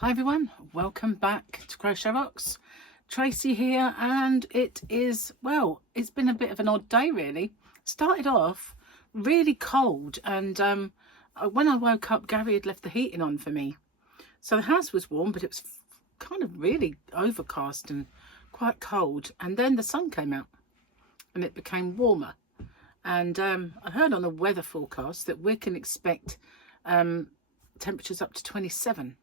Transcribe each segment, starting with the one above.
Hi everyone, welcome back to Crochet Rocks. Tracy here, and it is, well, it's been a bit of an odd day really. Started off really cold, and when I woke up, Gary had left the heating on for me. So the house was warm, but it was kind of really overcast and quite cold. And then the sun came out and it became warmer. And I heard on the weather forecast that we can expect temperatures up to 27.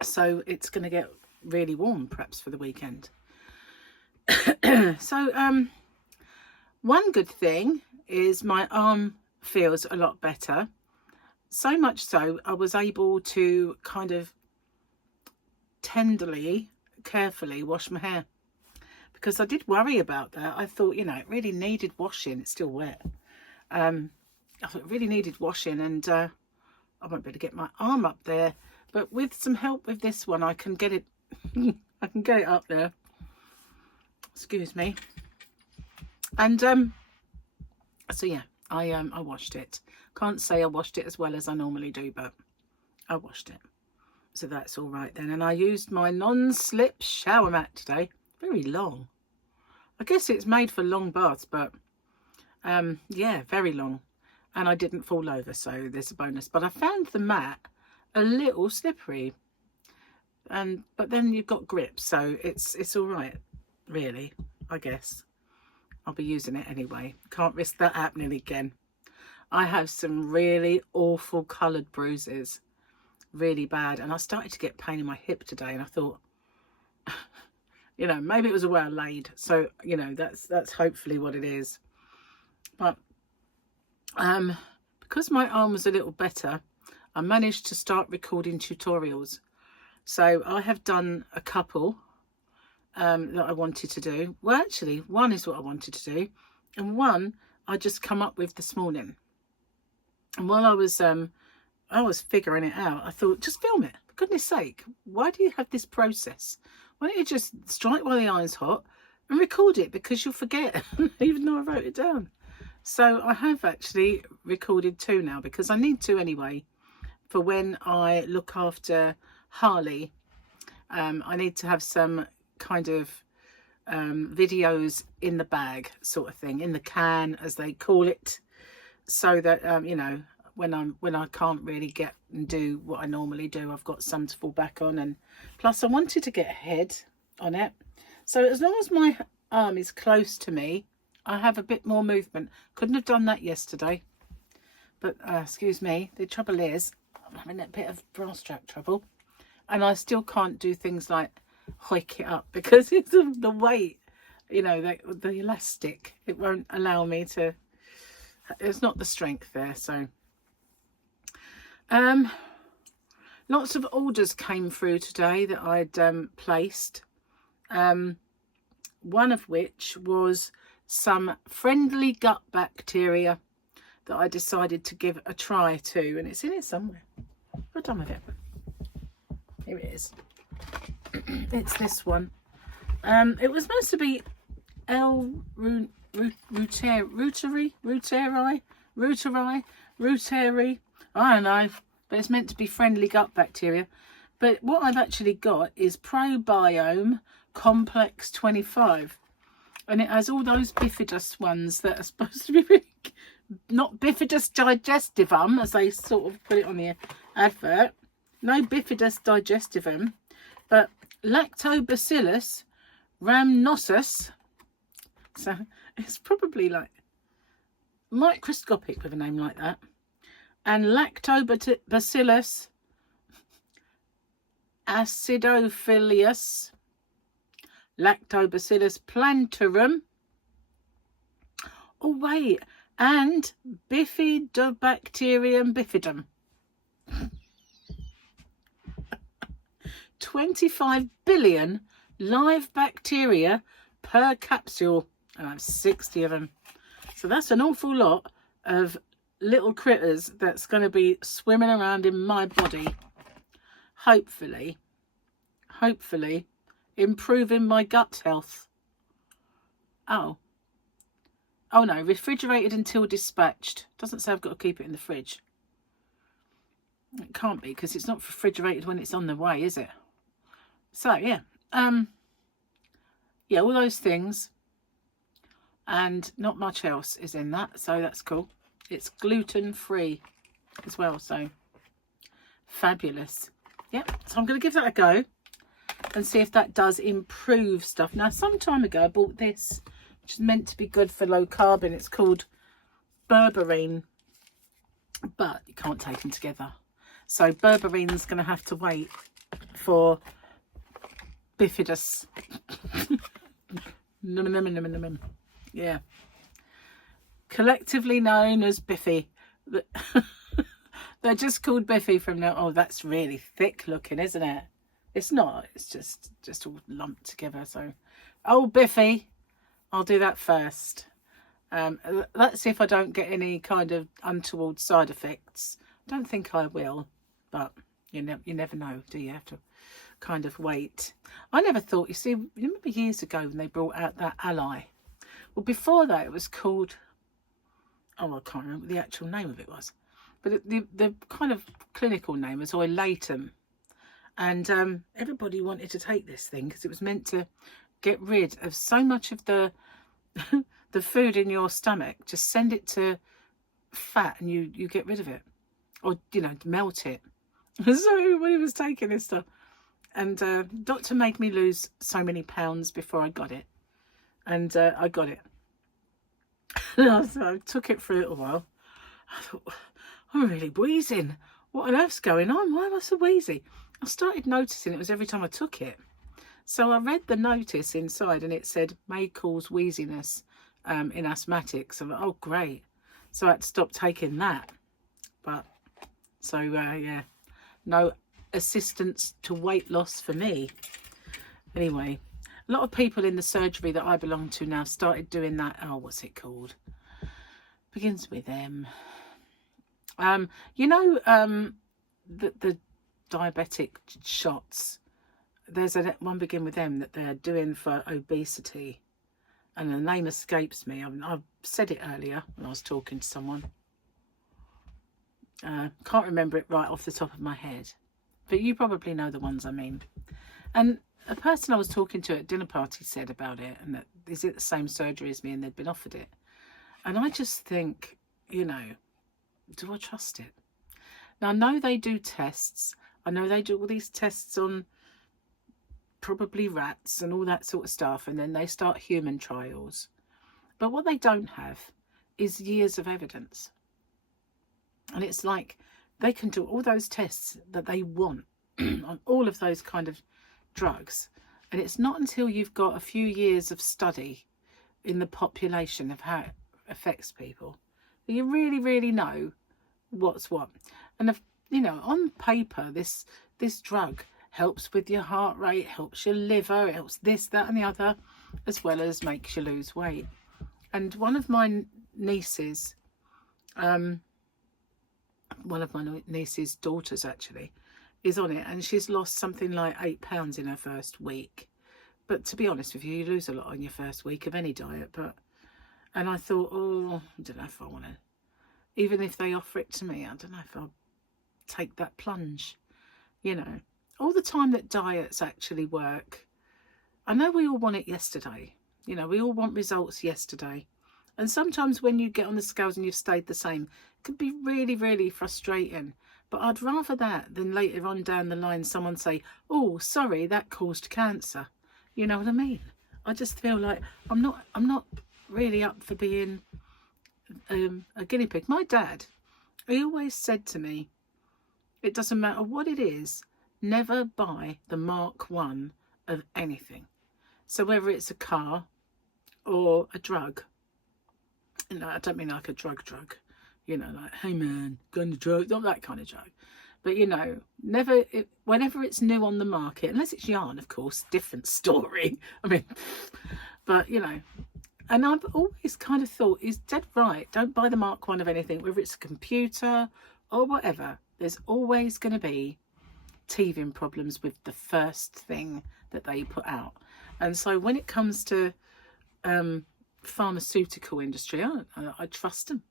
So it's going to get really warm perhaps for the weekend. So one good thing is my arm feels a lot better. So much so I was able to kind of tenderly, carefully wash my hair. Because I did worry about that. I thought, you know, it really needed washing. It's still wet. I thought it really needed washing, and I won't be able to get my arm up there. But with some help with this one, I can get it. I can get it up there. Excuse me. And so yeah, I washed it. Can't say I washed it as well as I normally do, but I washed it. So that's all right then. And I used my non-slip shower mat today. Very long. I guess it's made for long baths, but yeah, very long. And I didn't fall over, so there's a bonus. But I found the mat a little slippery, but then you've got grip, so it's all right, really. I guess I'll be using it anyway. Can't risk that happening again. I have some really awful coloured bruises, really bad, and I started to get pain in my hip today, and I thought, you know, maybe it was where I laid. So, you know, that's hopefully what it is. But because my arm was a little better, I managed to start recording tutorials. So I have done a couple that I wanted to do. Well, actually, one is what I wanted to do, and one I just come up with this morning. And while I was figuring it out, I thought, just film it. For goodness sake, why do you have this process? Why don't you just strike while the iron's hot and record it, because you'll forget, even though I wrote it down. So I have actually recorded two now, because I need to anyway, for when I look after Harley. I need to have some kind of videos in the bag sort of thing, in the can as they call it, so that you know, when I can't really get and do what I normally do, I've got some to fall back on. And plus I wanted to get ahead on it, so as long as my arm is close to me, I have a bit more movement. Couldn't have done that yesterday, but excuse me, the trouble is I'm having a bit of bra strap trouble, and I still can't do things like hike it up because it's the weight, you know, the elastic. It won't allow me to. It's not the strength there. So lots of orders came through today that I'd placed, one of which was some friendly gut bacteria that I decided to give a try to, and it's in it somewhere. What done with it? Here it is. It's this one. It was supposed to be L. Reuteri. I don't know, but it's meant to be friendly gut bacteria. But what I've actually got is Probiome Complex 25, and it has all those bifidus ones that are supposed to be really, not bifidus digestivum, as they sort of put it on the advert. No bifidus digestivum, but Lactobacillus rhamnosus. So it's probably like microscopic with a name like that. And Lactobacillus acidophilus, Lactobacillus plantarum. Oh wait, and Bifidobacterium bifidum. 25 billion live bacteria per capsule, and I have 60 of them. So that's an awful lot of little critters that's going to be swimming around in my body, hopefully improving my gut health. Oh no, refrigerated until dispatched. Doesn't say I've got to keep it in the fridge. It can't be, because it's not refrigerated when it's on the way, is it? So yeah, yeah, all those things, and not much else is in that, so that's cool. It's gluten free as well, so fabulous. Yeah, so I'm going to give that a go and see if that does improve stuff. Now, some time ago I bought this, which is meant to be good for low carb, and it's called berberine, but you can't take them together. So berberine's going to have to wait for bifidus. Yeah, collectively known as Biffy. They're just called Biffy from now. Oh, that's really thick looking, isn't it? It's not, it's just all lumped together. So, oh, Biffy, I'll do that first. Let's see if I don't get any kind of untoward side effects. Don't think I will, but you never know, do you? Have to kind of wait. I never thought, you see, you remember years ago when they brought out that Ally? Well, before that it was called, oh, I can't remember what the actual name of it was, but the kind of clinical name was Oilatum. And everybody wanted to take this thing because it was meant to get rid of so much of the the food in your stomach. Just send it to fat and you get rid of it, or melt it. So everybody was taking this stuff, and doctor made me lose so many pounds before I got it, and I got it. So I took it for a little while. I thought, I'm really wheezing. What on earth's going on? Why am I so wheezy? I started noticing it was every time I took it. So I read the notice inside, and it said may cause wheeziness in asthmatics. I'm like, oh great. So I had to stop taking that. But so yeah, no assistance to weight loss for me. Anyway, a lot of people in the surgery that I belong to now started doing that. Oh, what's it called? Begins with M. The diabetic shots. There's one begin with M that they're doing for obesity, and the name escapes me. I've said it earlier when I was talking to someone. Can't remember it right off the top of my head, but you probably know the ones I mean. And a person I was talking to at dinner party said about it, and that is it the same surgery as me, and they'd been offered it. And I just think, do I trust it? Now I know they do tests. I know they do all these tests on probably rats and all that sort of stuff, and then they start human trials. But what they don't have is years of evidence. And it's like they can do all those tests that they want on all of those kind of drugs, and it's not until you've got a few years of study in the population of how it affects people that you really know what's what. And if, on paper this drug helps with your heart rate, helps your liver, it helps this, that and the other, as well as makes you lose weight. And one of my nieces, daughters actually, is on it, and she's lost something like 8 pounds in her first week. But to be honest with you lose a lot on your first week of any diet. And I thought, oh, I don't know if I want to, even if they offer it to me, I don't know if I'll take that plunge. All the time that diets actually work, I know we all want it yesterday. We all want results yesterday. And sometimes when you get on the scales and you've stayed the same, it can be really frustrating. But I'd rather that than later on down the line someone say, oh, sorry, that caused cancer. You know what I mean? I just feel like I'm not really up for being a guinea pig. My dad, he always said to me, it doesn't matter what it is, never buy the Mark 1 of anything. So whether it's a car or a drug, I don't mean like a drug, like, hey man, go on the drug, not that kind of drug. But never, whenever it's new on the market, unless it's yarn, of course, different story. I mean, but and I've always kind of thought, he's dead right, don't buy the Mark 1 of anything, whether it's a computer or whatever. There's always going to be teething problems with the first thing that they put out. And so when it comes to pharmaceutical industry, I trust them.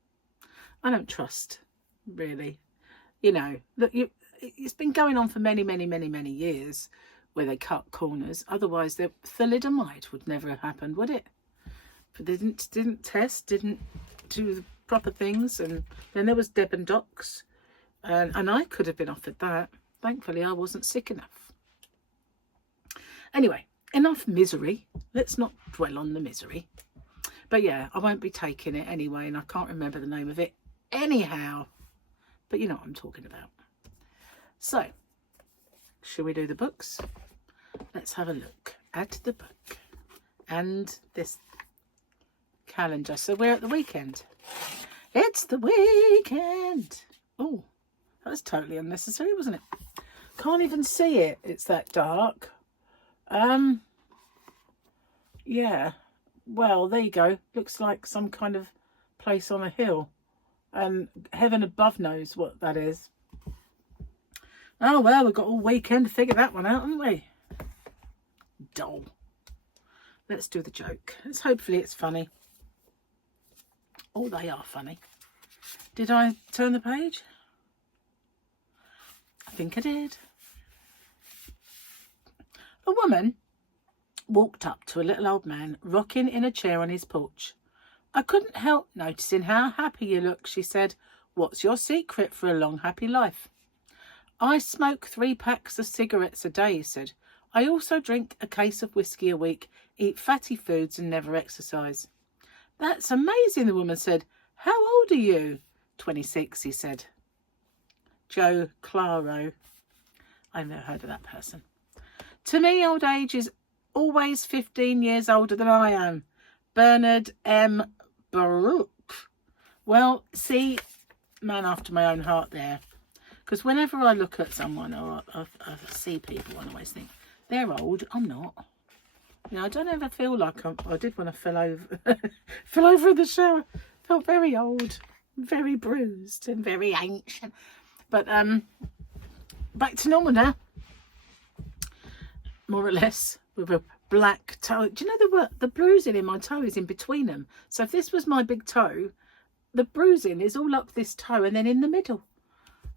I don't trust really You know, look, it's been going on for many, many, many, many years where they cut corners. Otherwise, the thalidomide would never have happened, would it? But they didn't test, didn't do the proper things. And then there was Deb and Doc's, and I could have been offered that. Thankfully, I wasn't sick enough. Anyway, enough misery. Let's not dwell on the misery. But yeah, I won't be taking it anyway, and I can't remember the name of it anyhow. But you know what I'm talking about. So, shall we do the books? Let's have a look at the book and this calendar. So we're at the weekend. It's the weekend. Oh, that was totally unnecessary, wasn't it? Can't even see it. It's that dark. Yeah. Well, there you go. Looks like some kind of place on a hill. And heaven above knows what that is. Oh, well, we've got all weekend to figure that one out, haven't we? Dull. Let's do the joke. Hopefully it's funny. Oh, they are funny. Did I turn the page? I think I did. A woman walked up to a little old man rocking in a chair on his porch. I couldn't help noticing how happy you look, she said. What's your secret for a long, happy life? I smoke 3 packs of cigarettes a day, he said. I also drink a case of whiskey a week, eat fatty foods and never exercise. That's amazing, the woman said. How old are you? 26, he said. Joe Claro. I've never heard of that person. To me, old age is always 15 years older than I am. Bernard M. Baruch. Well, see, man after my own heart there. Because whenever I look at someone or I see people, I always think, they're old. I'm not. You know, I don't ever feel like I did when I fell over. Fell over in the shower. Felt very old, very bruised and very ancient. But back to normal now. More or less, with a black toe. Do you know the bruising in my toe is in between them? So if this was my big toe, the bruising is all up this toe and then in the middle.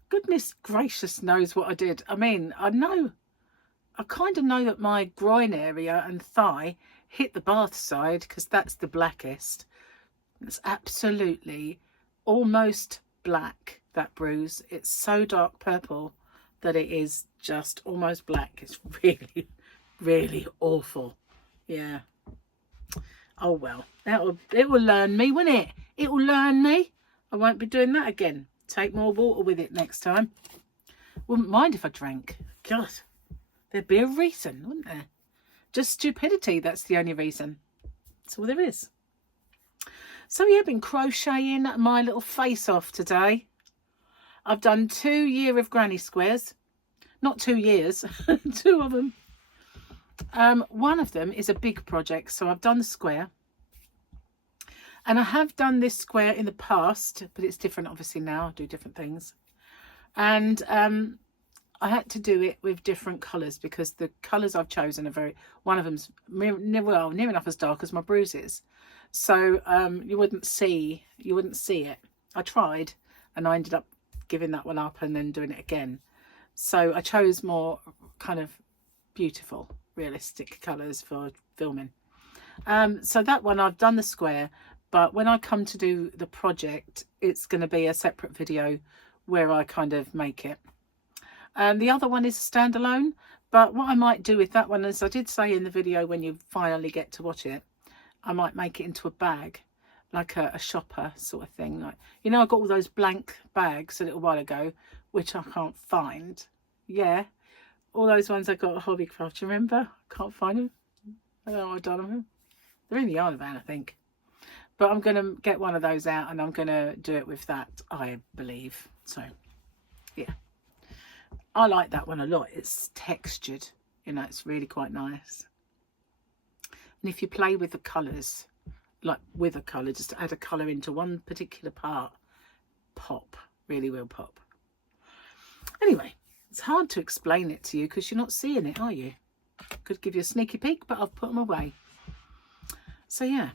Goodness gracious knows what I did. I mean, I kind of know that my groin area and thigh hit the bath side because that's the blackest. It's absolutely almost black, that bruise. It's so dark purple that it is just almost black. It's really, really awful. Yeah. Oh, well. It will learn me, won't it? It will learn me. I won't be doing that again. Take more water with it next time. Wouldn't mind if I drank. God, there'd be a reason, wouldn't there? Just stupidity, that's the only reason. That's all there is. So yeah, I've been crocheting my little face off today. I've done 2 year of granny squares. Not 2 years, 2 of them. One of them is a big project, so I've done the square. And I have done this square in the past, but it's different obviously now. I do different things. And I had to do it with different colours because the colours I've chosen are one of them's near enough as dark as my bruises. So you wouldn't see it. I tried and I ended up giving that one up and then doing it again. So I chose more kind of beautiful, realistic colours for filming. So that one I've done the square. But when I come to do the project, it's going to be a separate video where I kind of make it. The other one is standalone. But what I might do with that one, as I did say in the video when you finally get to watch it, I might make it into a bag, like a shopper sort of thing. Like, you know, I got all those blank bags a little while ago, which I can't find. Yeah, all those ones I got at Hobbycraft. Do you remember? Can't find them. I don't know what I've done with them. They're in the yarn van, I think. But I'm going to get one of those out and I'm going to do it with that, I believe. So, yeah. I like that one a lot. It's textured. You know, it's really quite nice. And if you play with the colours, like with a colour, just add a colour into one particular part, pop. Really will pop. Anyway, it's hard to explain it to you because you're not seeing it, are you? Could give you a sneaky peek, but I've put them away. So, yeah.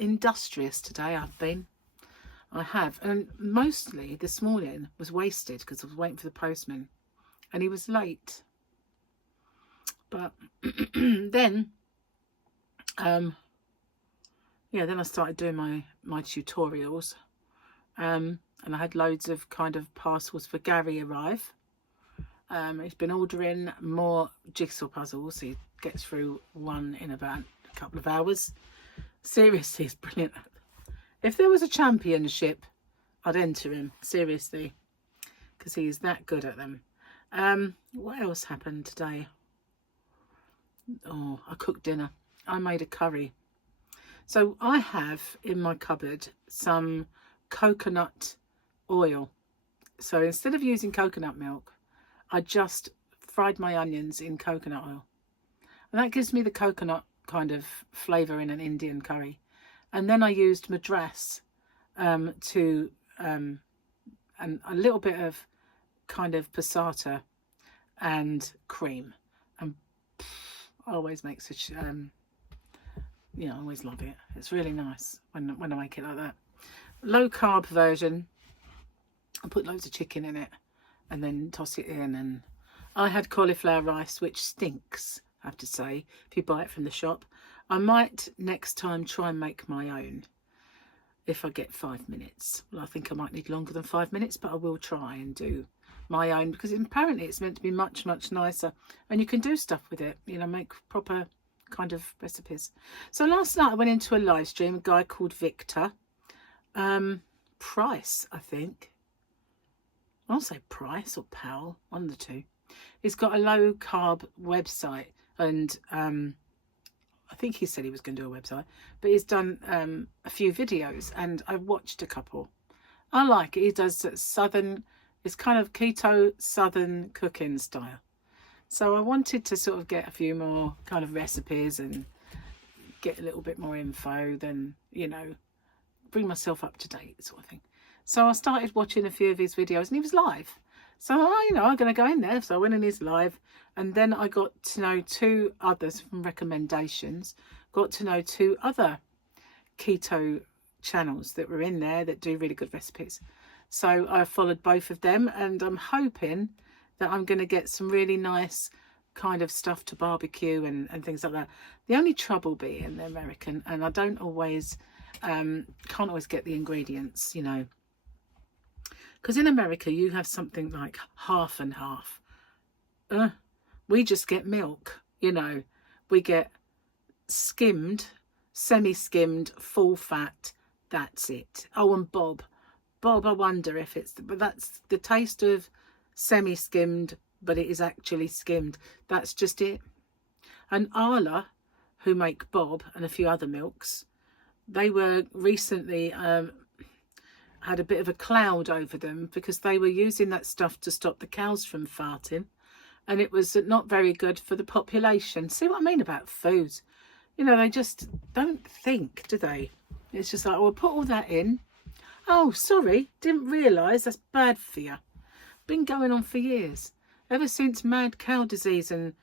Industrious today I've been. I have. And mostly this morning was wasted because I was waiting for the postman and he was late. But then, yeah, then I started doing my tutorials. And I had loads of kind of parcels for Gary arrive. He's been ordering more jigsaw puzzles. He gets through one in about a couple of hours. Seriously, it's brilliant. If there was a championship, I'd enter him, seriously, because he is that good at them. What else happened today? Oh, I cooked dinner. I made a curry. So I have in my cupboard some coconut oil. So instead of using coconut milk, I just fried my onions in coconut oil. And that gives me the coconut kind of flavour in an Indian curry. And then I used madras and a little bit of kind of passata and cream. And I always make such, you know, I always love it. It's really nice when I make it like that. Low carb version. I put loads of chicken in it and then toss it in. And I had cauliflower rice, which stinks, I have to say, if you buy it from the shop. I might next time try and make my own if I get 5 minutes. Well, I think I might need longer than 5 minutes, but I will try and do my own because apparently it's meant to be much, much nicer. And you can do stuff with it, you know, make proper kind of recipes. So last night I went into a live stream, a guy called Victor. Price, I think. I'll say Price or Powell, one of the two. He's got a low carb website and I think he said he was going to do a website, but he's done a few videos and I watched a couple. I like it. He does southern, it's kind of keto southern cooking style. So I wanted to sort of get a few more kind of recipes and get a little bit more info than, you know, bring myself up to date sort of thing. So I started watching a few of his videos and he was live. So, you know, I'm going to go in there. So I went in his live and then I got to know 2 others from recommendations. Got to know 2 other keto channels that were in there that do really good recipes. So I followed both of them and I'm hoping that I'm going to get some really nice kind of stuff to barbecue and things like that. The only trouble being they're American and I don't always, can't always get the ingredients, you know. Because in America, you have something like half and half. We just get milk, you know. We get skimmed, semi-skimmed, full fat. That's it. Oh, and Bob. Bob, I wonder if it's... But that's the taste of semi-skimmed, but it is actually skimmed. That's just it. And Arla, who make Bob and a few other milks, they were recently... had a bit of a cloud over them because they were using that stuff to stop the cows from farting and it was not very good for the population. See what I mean about food? You know, they just don't think, do they? It's just like, we'll put all that in. Oh, sorry, didn't realise that's bad for you. Been going on for years. Ever since mad cow disease and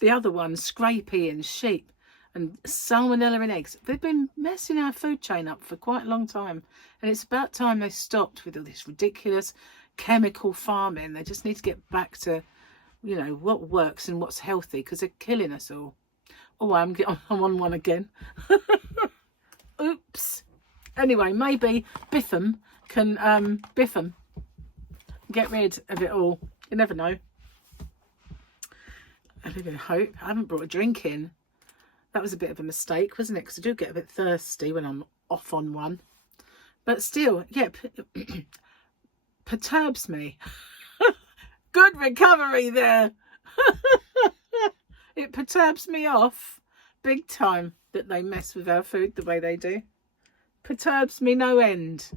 the other one, scrapie in sheep. And salmonella in eggs. They've been messing our food chain up for quite a long time. And it's about time they stopped with all this ridiculous chemical farming. They just need to get back to, you know, what works and what's healthy because they're killing us all. Oh, I'm on one again. Oops. Anyway, maybe Biffum can get rid of it all. You never know. I live in hope. I haven't brought a drink in. That was a bit of a mistake, wasn't it? Because I do get a bit thirsty when I'm off on one. But still, yeah, perturbs me. Good recovery there. It perturbs me off big time that they mess with our food the way they do. Perturbs me no end.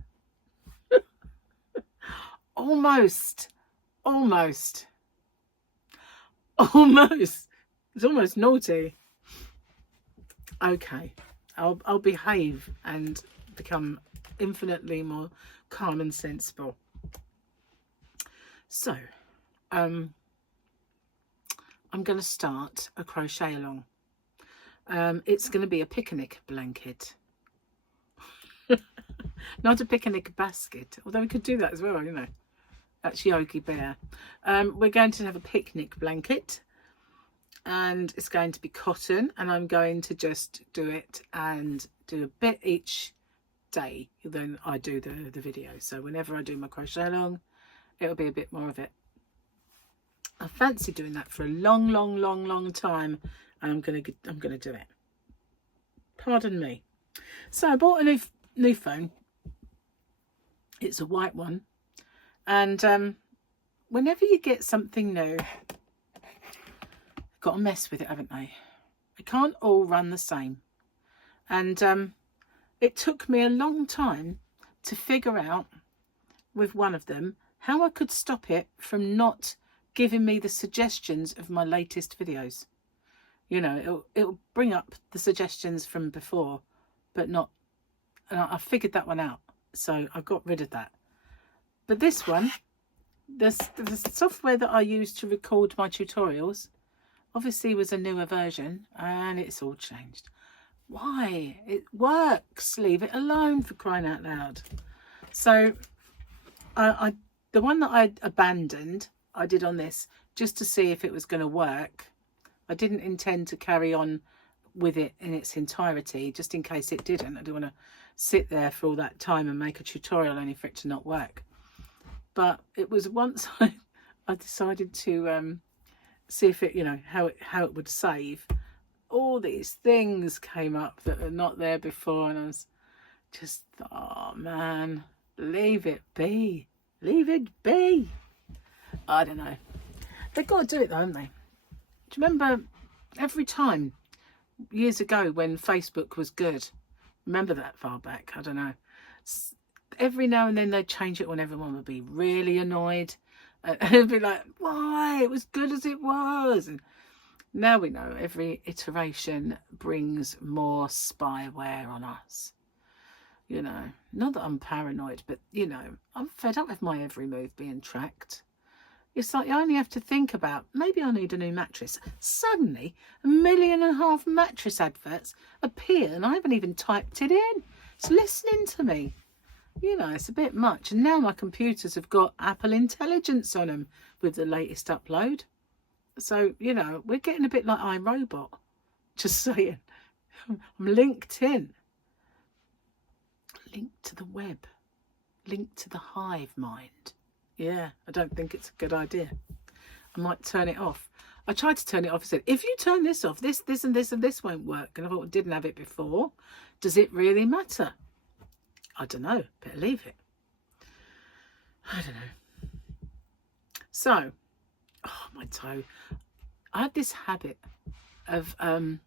Almost. It's almost naughty. Okay, I'll behave and become infinitely more calm and sensible. So, I'm going to start a crochet along. It's going to be a picnic blanket. Not a picnic basket, although we could do that as well, you know. That's Yogi Bear. We're going to have a picnic blanket, and it's going to be cotton, and I'm going to just do it and do a bit each day. Then I do the video. So whenever I do my crochet along, it'll be a bit more of it. I fancy doing that for a long time, and I'm gonna do it. Pardon me. So I bought a new phone. It's a white one, and whenever you get something new, got to mess with it, haven't they? It can't all run the same, and it took me a long time to figure out with one of them how I could stop it from not giving me the suggestions of my latest videos. You know, it'll bring up the suggestions from before, but not, and I figured that one out, so I got rid of that. But this one, the software that I use to record my tutorials, obviously was a newer version, and it's all changed. Why? It works. Leave it alone, for crying out loud. So the one that I abandoned, I did on this just to see if it was going to work. I didn't intend to carry on with it in its entirety, just in case it didn't. I don't want to sit there for all that time and make a tutorial only for it to not work. But it was once I decided to see if it, you know, how it would save. All these things came up that were not there before, and I was just, oh man, leave it be. Leave it be. I don't know. They've got to do it though, haven't they? Do you remember every time years ago when Facebook was good? Remember that far back? I don't know. Every now and then they'd change it when everyone would be really annoyed. And it'd be like, why? It was good as it was. And now we know every iteration brings more spyware on us. You know, not that I'm paranoid, but, you know, I'm fed up with my every move being tracked. It's like you only have to think about, maybe I need a new mattress. Suddenly, 1.5 million mattress adverts appear, and I haven't even typed it in. It's listening to me. You know, it's a bit much. And now my computers have got Apple Intelligence on them with the latest upload. So, you know, we're getting a bit like iRobot. Just saying. I'm linked in. Linked to the web. Linked to the hive mind. Yeah, I don't think it's a good idea. I might turn it off. I tried to turn it off. I said, if you turn this off, this and this and this won't work. And I thought, I didn't have it before. Does it really matter? I don't know. Better leave it. I don't know. So, oh, my toe. I had this habit of, I'm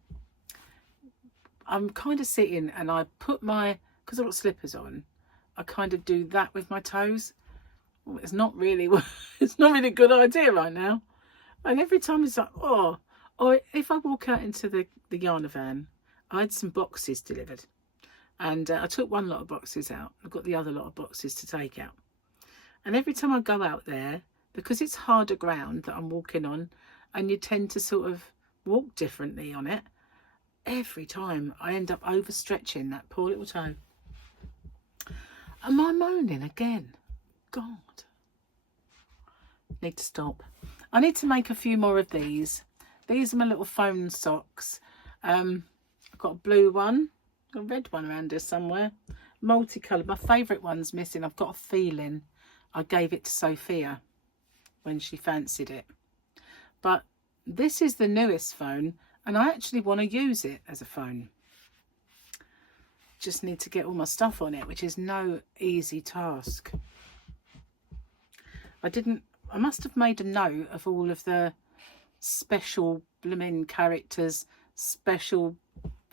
kind of sitting and I put my, because I've got slippers on, I kind of do that with my toes. Well, it's not really a good idea right now. And every time it's like, oh, or if I walk out into the yarn van, I had some boxes delivered. And I took one lot of boxes out. I've got the other lot of boxes to take out. And every time I go out there, because it's harder ground that I'm walking on, and you tend to sort of walk differently on it, every time I end up overstretching that poor little toe. Am I moaning again? God. Need to stop. I need to make a few more of these. These are my little phone socks. I've got a blue one. A red one around here somewhere. Multicoloured. My favourite one's missing. I've got a feeling I gave it to Sophia when she fancied it. But this is the newest phone, and I actually want to use it as a phone. Just need to get all my stuff on it, which is no easy task. I must have made a note of all of the special blooming characters, special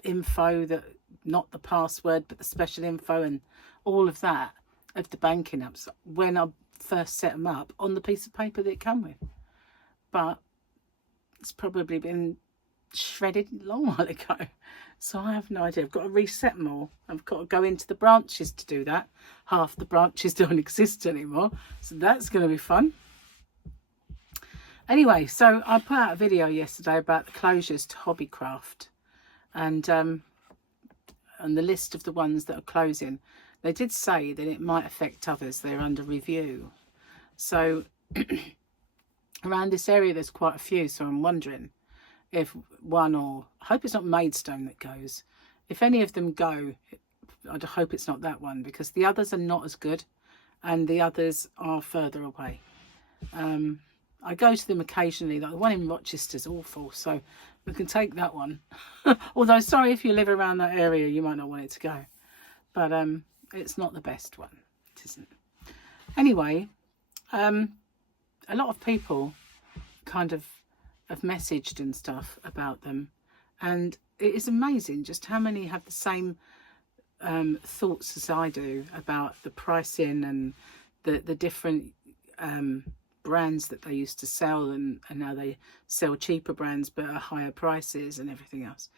info, that not the password but the special info and all of that of the banking apps when I first set them up on the piece of paper that it came with. But it's probably been shredded a long while ago, so I have no idea. I've got to reset them all. I've got to go into the branches to do that. Half the branches don't exist anymore, so that's going to be fun. Anyway, so I put out a video yesterday about the closures to Hobbycraft, and the list of the ones that are closing. they did say that it might affect others. They're under review. So around this area there's quite a few, so I'm wondering if one, or I hope it's not Maidstone that goes. If any of them go, I hope it's not that one, because the others are not as good and the others are further away. I go to them occasionally, like the one in Rochester's awful, so we can take that one. Although, sorry, if you live around that area, you might not want it to go. But it's not the best one. It isn't. Anyway, a lot of people kind of have messaged and stuff about them. And it is amazing just how many have the same thoughts as I do about the pricing and the different brands that they used to sell, and now they sell cheaper brands but at higher prices and everything else.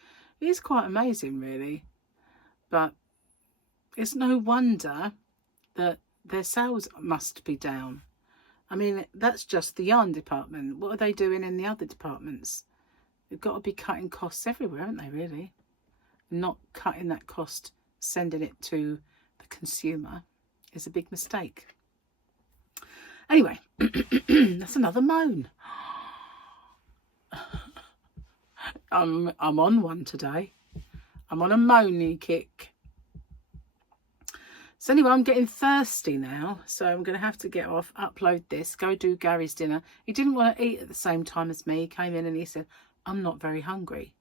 It is quite amazing, really. But it's no wonder that their sales must be down. I mean, that's just the yarn department. What are they doing in the other departments? They've got to be cutting costs everywhere, haven't they, really? Not cutting that cost, sending it to the consumer, is a big mistake. Anyway, that's another moan. I'm on one today. I'm on a moany kick. So anyway, I'm getting thirsty now, so I'm going to have to get off, upload this, go do Gary's dinner. He didn't want to eat at the same time as me. He came in and he said, I'm not very hungry.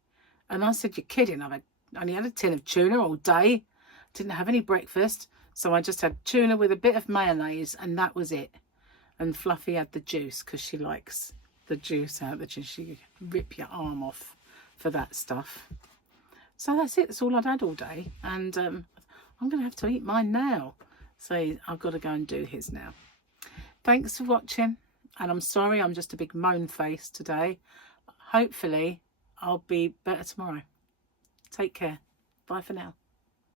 And I said, you're kidding. I've only had a tin of tuna all day. Didn't have any breakfast. So I just had tuna with a bit of mayonnaise and that was it. And Fluffy had the juice because she likes the juice out of the juice. She rip your arm off for that stuff. So that's it. That's all I'd had all day. And I'm going to have to eat mine now. So I've got to go and do his now. Thanks for watching. And I'm sorry, I'm just a big moan face today. Hopefully, I'll be better tomorrow. Take care. Bye for now.